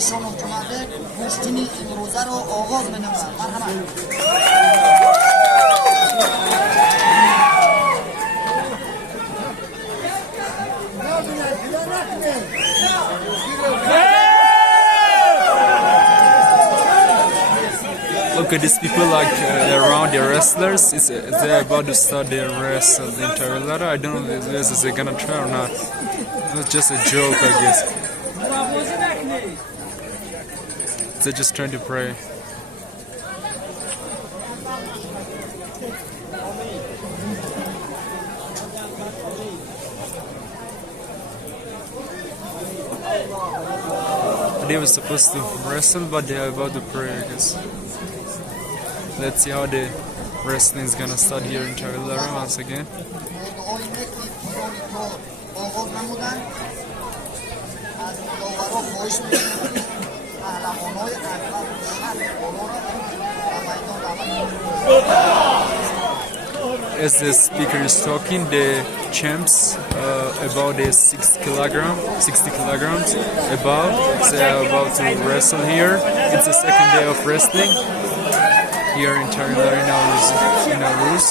شما جمعه گوشتینی امروزه رو آغاز می‌نمایم. مرحبا. Look at these people, like they're around the wrestlers. They're about to start their wrestle in Tavildara. I don't know if this is they gonna try or not. It's just a joke, I guess. They're just trying to pray. They were supposed to wrestle, but they are about to pray, I guess. Let's see how the wrestling is gonna start here in Tavildara once again. As the speaker is talking, the champs about the 60 kilograms above, they are about to wrestle here. It's the second day of wrestling here in Tavildara, in Navruz.